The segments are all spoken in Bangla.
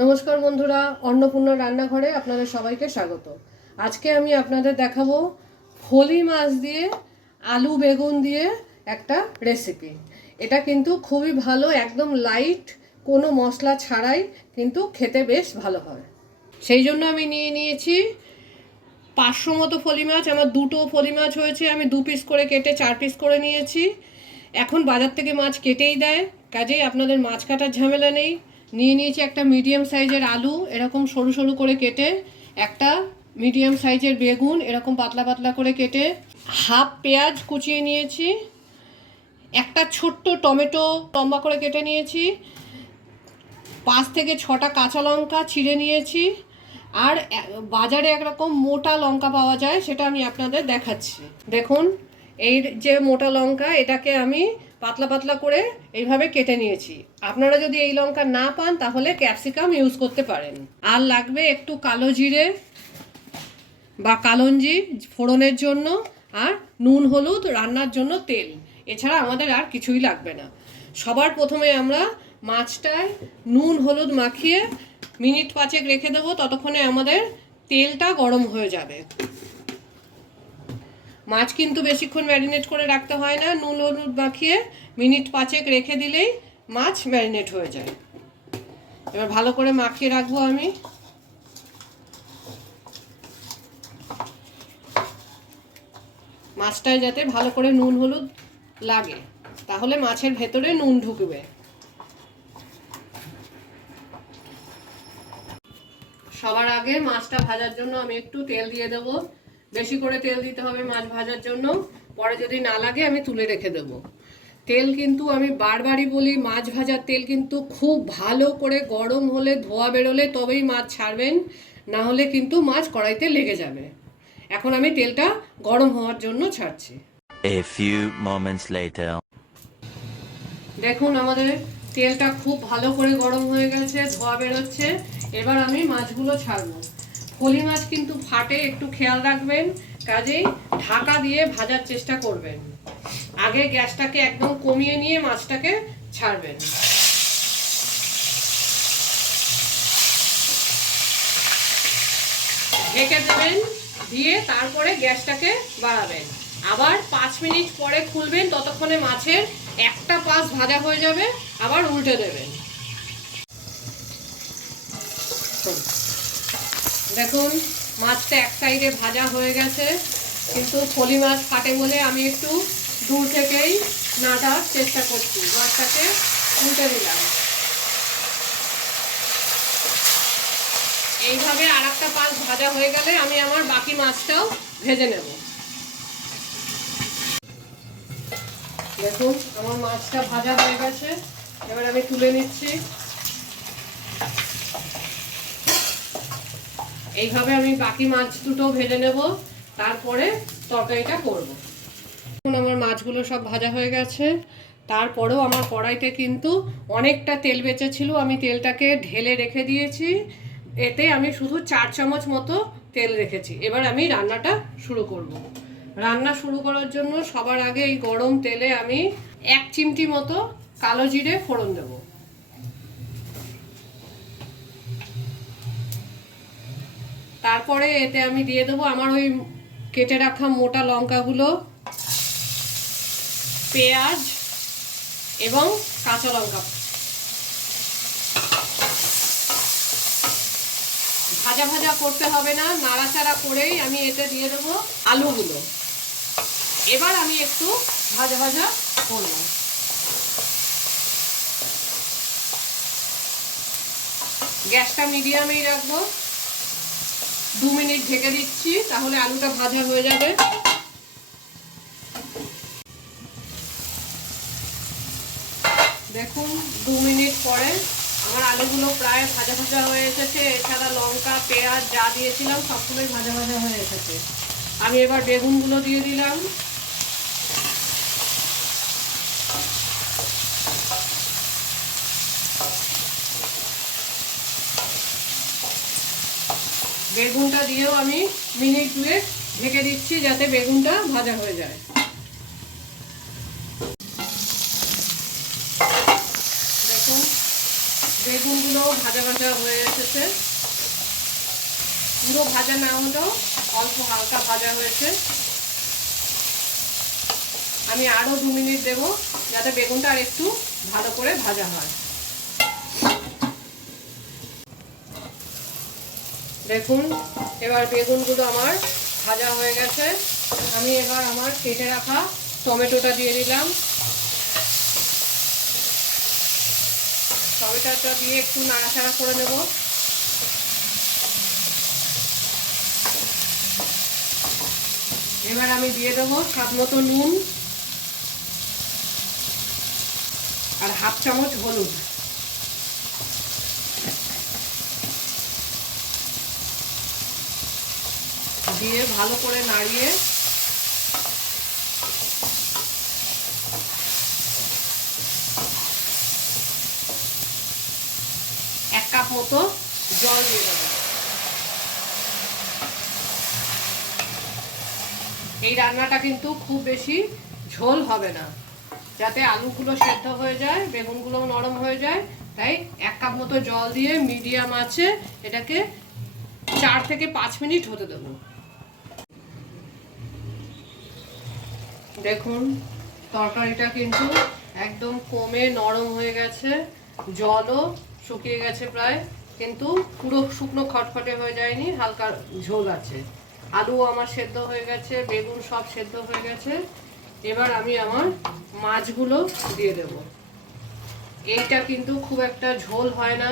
নমস্কার বন্ধুরা, অন্নপূর্ণা রান্নাঘরে আপনাদের সবাইকে স্বাগত। আজকে আমি আপনাদের দেখাবো ফলি মাছ দিয়ে আলু বেগুন দিয়ে একটা রেসিপি। এটা কিন্তু খুবই ভালো, একদম লাইট, কোনো মশলা ছাড়াই কিন্তু খেতে বেশ ভালো হয়। সেই জন্য আমি নিয়ে নিয়েছি 500 মতো ফলি মাছ। আমার দুটো ফলি মাছ হয়েছে, আমি 2 পিস করে কেটে 4 পিস করে নিয়েছি। এখন বাজার থেকে মাছ কেটেই দেয়, কাজেই আপনাদের মাছ কাটার ঝামেলা নেই। নিয়ে নিয়েছি একটা মিডিয়াম সাইজের আলু, এরকম সরু সরু করে কেটে, একটা মিডিয়াম সাইজের বেগুন এরকম পাতলা পাতলা করে কেটে, হাফ পেঁয়াজ কুচিয়ে নিয়েছি, একটা ছোট্ট টমেটো লম্বা করে কেটে নিয়েছি, 5 থেকে 6টা কাঁচা লঙ্কা ছিঁড়ে নিয়েছি, আর বাজারে একরকম মোটা লঙ্কা পাওয়া যায়, সেটা আমি আপনাদের দেখাচ্ছি। দেখুন, এই যে মোটা লঙ্কা, এটাকে আমি পাতলা পাতলা করে এইভাবে কেটে নিয়েছি। আপনারা যদি এই লঙ্কা না পান তাহলে ক্যাপসিকাম ইউজ করতে পারেন। আর লাগবে একটু কালো জিরে বা কালঞ্জি ফোড়নের জন্য, আর নুন হলুদ রান্নার জন্য তেল। এছাড়া আমাদের আর কিছুই লাগবে না। সবার প্রথমে আমরা মাছটায় নুন হলুদ মাখিয়ে মিনিট 5 রেখে দেবো, ততক্ষণে আমাদের তেলটা গরম হয়ে যাবে। মাছ কিন্তু বেশিক্ষণ ম্যারিনেট করে রাখতে হয় না, নুন হলুদ মাখিয়ে মিনিট 5 রেখে দিলেই মাছ ম্যারিনেট হয়ে যায়। এবার ভালো করে মাখিয়ে রাখবো আমি। মাছটায় যাতে ভালো করে নুন হলুদ লাগে, তাহলে মাছের ভেতরে নুন ঢুকবে। সবার আগে মাছটা ভাজার জন্য আমি একটু তেল দিয়ে দেবো। বেশি করে তেল দিতে হবে মাছ ভাজার জন্য, পরে যদি না লাগে আমি তুলে রেখে দেব। তেল কিন্তু আমি বারবারই বলি, মাছ ভাজার তেল কিন্তু খুব ভালো করে গরম হলে, ধোয়া বেরোলে তবেই মাছ ছাড়বেন, না হলে কিন্তু মাছ কড়াইতে লেগে যাবে। এখন আমি তেলটা গরম হওয়ার জন্য ছাড়ছি। A few moments later. দেখুন, আমাদের তেলটা খুব ভালো করে গরম হয়ে গেছে, ধোয়া বেরোচ্ছে। এবার আমি মাছগুলো ছাড়বো। ফলি মাছ কিন্তু ফাটে, একটু খেয়াল রাখবেন, কাজেই ঢাকা দিয়ে ভাজার চেষ্টা করবেন। আগে গ্যাসটাকে একদম কমিয়ে নিয়ে মাছটাকে ছাড়বেন। ঢেকে দেবেন, দিয়ে তারপরে গ্যাসটাকে বাড়াবেন। আবার 5 মিনিট পরে খুলবেন, ততক্ষণে মাছের একটা পাশ ভাজা হয়ে যাবে, আবার উল্টে দেবেন। দেখুন, মাছটা এক সাইডে ভাজা হয়ে গেছে, কিন্তু ফলি মাছ ফাটে বলে আমি একটু দূর থেকেই নাড়ার চেষ্টা করছি। মাছটাকে উল্টে দিলাম। এইভাবে আর একটা পাশ ভাজা হয়ে গেলে আমি আমার বাকি মাছটাও ভেজে নেব। দেখুন, আমার মাছটা ভাজা হয়ে গেছে, এবার আমি তুলে নিচ্ছি। এইভাবে আমি বাকি মাছ দুটো ভেজে নেব, তারপরে তরকারিটা করব। এখন আমার মাছগুলো সব ভাজা হয়ে গেছে, তারপরেও আমার কড়াইতে কিন্তু অনেকটা তেল বেঁচেছিল, আমি তেলটাকে ঢেলে রেখে দিয়েছি। এতে আমি শুধু 4 চামচ মতো তেল রেখেছি। এবার আমি রান্নাটা শুরু করব। রান্না শুরু করার জন্য সবার আগে এই গরম তেলে আমি 1 চিমটি মতো কালো জিরে ফোড়ন দেব। তারপরে এতে আমি দিয়ে দেবো আমার ওই কেটে রাখা মোটা লঙ্কাগুলো, পেঁয়াজ এবং কাঁচা লঙ্কা। ভাজা ভাজা করতে হবে না, নাড়াচাড়া করেই আমি এতে দিয়ে দেবো আলুগুলো। এবার আমি একটু ভাজা ভাজা করব। গ্যাসটা মিডিয়ামেই রাখবো। 2 মিনিট ঢেকে দিচ্ছি, তাহলে আলুটা ভাজা হয়ে যাবে। দেখুন, 2 মিনিট পরে আমার আলুগুলো প্রায় ভাজা ভাজা হয়ে এসেছে। এছাড়া লঙ্কা পেঁয়াজ যা দিয়েছিলাম সবগুলোই ভাজা ভাজা হয়ে এসেছে। আমি এবার বেগুনগুলো দিয়ে দিলাম। বেগুনটা দিয়েও আমি মিনিট 2 ঢেকে দিচ্ছি, যাতে বেগুনটা ভাজা হয়ে যায়। দেখুন, বেগুনগুলো ভাজা ভাজা হয়ে এসেছে, পুরো ভাজা না হলেও অল্প হালকা ভাজা হয়েছে। আমি আরও 2 মিনিট দেবো যাতে বেগুনটা আর একটু ভালো করে ভাজা হয়। দেখুন এবার বেগুনগুলো আমার ভাজা হয়ে গেছে। আমি এবার আমার কেটে রাখা টমেটোটা দিয়ে দিলাম। টমেটোটা দিয়ে একটু নাড়াচাড়া করে নেব। এবার আমি দিয়ে দেবো স্বাদ মতো নুন আর 1/2 চামচ হলুদ। দিয়ে ভালো করে নাড়িয়ে এক কাপ মতো জল দিয়ে দেবো। এই রান্নাটা কিন্তু খুব বেশি ঝোল হবে না, যাতে আলুগুলো সেদ্ধ হয়ে যায়, বেগুনগুলো নরম হয়ে যায়। তাই 1 কাপ মতো জল দিয়ে মিডিয়াম আঁচে এটাকে 4 থেকে 5 মিনিট হতে দেবো। দেখুন তরকারিটা কিন্তু একদম কমে নরম হয়ে গেছে, জলও শুকিয়ে গেছে প্রায়, কিন্তু পুরো শুকনো খটখটে হয়ে যায়নি, হালকা ঝোল আছে। আলু আমার সেদ্ধ হয়ে গেছে, বেগুন সব সেদ্ধ হয়ে গেছে। এবার আমি আমার মাছগুলো দিয়ে দেব। এইটা কিন্তু খুব একটা ঝোল হয় না।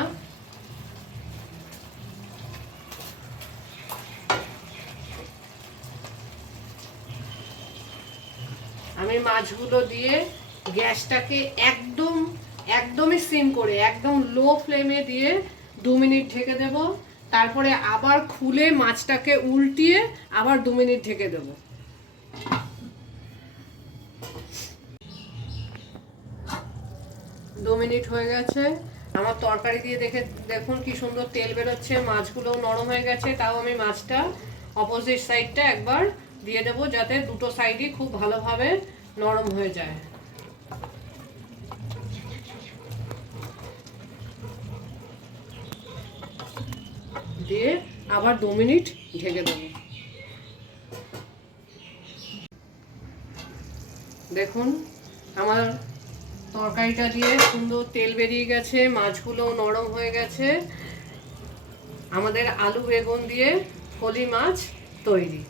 আমি মাছগুলো দিয়ে গ্যাসটাকে একদমই সিম করে একদম লো ফ্লেমে দিয়ে 2 মিনিট ঢেকে দেব। তারপরে আবার খুলে মাছটাকে উল্টিয়ে আবার 2 মিনিট ঢেকে দেব। দু মিনিট হয়ে গেছে। আমার তরকারি দিয়ে দেখুন কি সুন্দর তেল বেরোচ্ছে, মাছগুলোও নরম হয়ে গেছে। তাও আমি মাছটা অপোজিট সাইডটা একবার দিয়ে দেবো, যাতে দুটো সাইডই খুব ভালোভাবে নরম হয়ে যায়। দিয়ে আবার 2 মিনিট ঢেকে দেবো। দেখুন আমার তরকারিটা দিয়ে সুন্দর তেল বেরিয়ে গেছে, মাছগুলো নরম হয়ে গেছে। আমাদের আলু বেগুন দিয়ে ফলি মাছ তৈরি।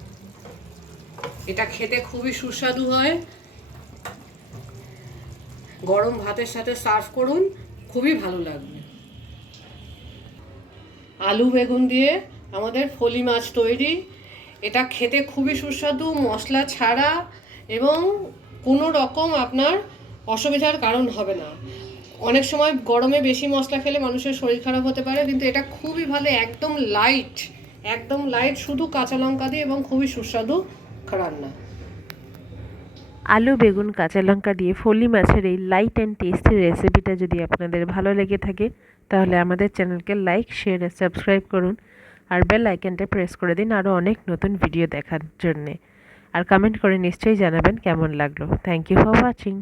এটা খেতে খুবই সুস্বাদু হয়। গরম ভাতের সাথে সার্ভ করুন, খুবই ভালো লাগবে। আলু বেগুন দিয়ে আমাদের ফলি মাছ তৈরি। এটা খেতে খুবই সুস্বাদু, মশলা ছাড়া, এবং কোনো রকম আপনার অসুবিধার কারণ হবে না। অনেক সময় গরমে বেশি মশলা খেলে মানুষের শরীর খারাপ হতে পারে, কিন্তু এটা খুবই ভালো, একদম লাইট শুধু কাঁচা লঙ্কা দিয়ে, এবং খুবই সুস্বাদু রান্না। আলু বেগুন কাঁচা লঙ্কা দিয়ে ফলি মাছের এই লাইট অ্যান্ড টেস্টি রেসিপিটা যদি আপনাদের ভালো লেগে থাকে, তাহলে আমাদের চ্যানেলকে লাইক, শেয়ার আর সাবস্ক্রাইব করুন, আর বেল আইকনটা প্রেস করে দিন আরও অনেক নতুন ভিডিও দেখার জন্যে। আর কমেন্ট করে নিশ্চয়ই জানাবেন কেমন লাগলো। Thank you for watching.